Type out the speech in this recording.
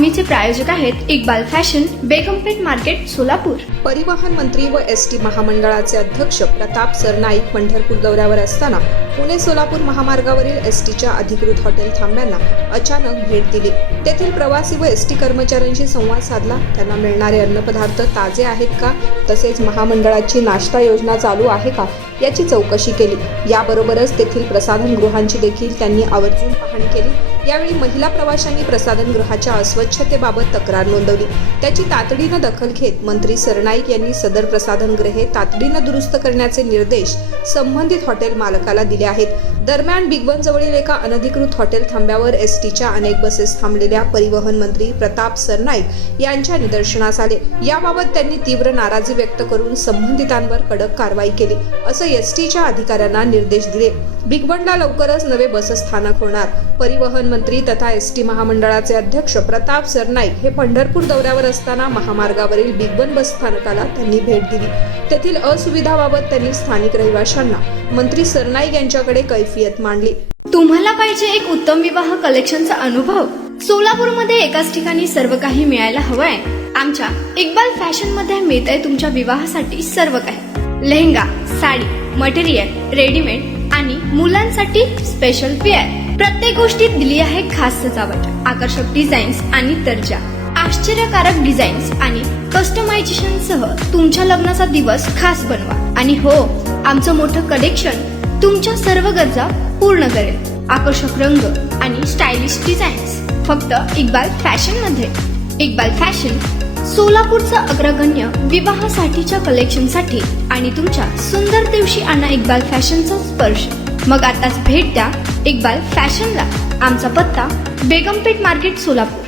बातमीचे प्रायोजक आहेत Iqbal fashion, बेगमपेठ market, Solapur. परिवहन मंत्री व एसटी महामंडळाचे अध्यक्ष प्रताप सरनाईक पंढरपूर दौऱ्यावर असताना पुणे सोलापूर महामार्गावरील एसटीच्या अधिकृत हॉटेल थांब्यांना अचानक भेट दिली। तेथील प्रवासी व एसटी कर्मचाऱ्यांशी संवाद साधला। त्यांना मिळणारे अन्नपदार्थ ताजे आहेत का, तसेच महामंडळाची नाश्ता योजना चालू आहे का याची चौकशी केली। याबरोबरच तेथील प्रसाधनगृहांची देखील त्यांनी आवर्जून पाहणी केली। यावेळी महिला प्रवाशांनी प्रसाधनगृहाच्या अस्वच्छतेबाबत तक्रार नोंदवली। त्याची तातडीने दखल घेत मंत्री सरनाईक यांनी सदर प्रसाधनगृहे तातडीने दुरुस्त करण्याचे निर्देश संबंधित हॉटेल मालकाला दिले आहेत। दरम्यान बिग वन जवळील एका अनधिकृत हॉटेल थांब्यावर एसटीच्या अनेक बसेस थांबलेल्या परिवहन मंत्री प्रताप सरनाईक यांच्या निदर्शनास आले। याबाबत त्यांनी तीव्र नाराजी व्यक्त करून संबंधितांवर कडक कारवाई केली, असं एसटीच्या अधिकाऱ्यांना निर्देश दिले। बिग वनला लवकरच नवे बसस्थानक होणार। परिवहन मंत्री तथा एसटी महामंडळाचे अध्यक्ष प्रताप सरनाईक हे पंढरपूर दौऱ्यावर असताना महामार्गावरील बिग वन बसस्थानकाला त्यांनी भेट दिली। तेथील असुविधाबाबत त्यांनी स्थानिक रहिवाशांना मंत्री सरनाईक यांच्याकडे कैफियत मांडली। तुम्हाला पाहिजे एक उत्तम विवाह कलेक्शनचा अनुभव? सोलापूरमध्ये एकाच ठिकाणी सर्व काही मिळायला हवंय? आमच्या इक्बाल फॅशन मध्ये मिळतंय तुमच्या विवाहासाठी सर्व काही। लेहंगा, साडी, मटेरियल, रेडीमेड आणि मुलांसाठी स्पेशल वेअर। प्रत्येक गोष्टीत दिली आहे खास सजावट, आकर्षक डिझाईन्स आणि दर्जा, आश्चर्यकारक डिझाईन्स आणि कस्टमायझेशन सह तुमच्या लग्नाचा दिवस खास बनवा। आणि हो, आमचं मोठं कलेक्शन तुमच्या सर्व गरजा पूर्ण करेल। आकर्षक रंग आणि स्टायलिश डिझाईन्स फक्त इक्बाल फॅशन मध्ये। इक्बाल फॅशन सोलापूरचा अग्रगण्य विवाहासाठीच्या कलेक्शनसाठी आणि तुमच्या सुंदर दिवशी आणा इक्बाल फॅशनचा स्पर्श। मग आताच भेट द्या इक्बाल फॅशनला। आमचा पत्ता बेगमपेठ मार्केट, सोलापूर।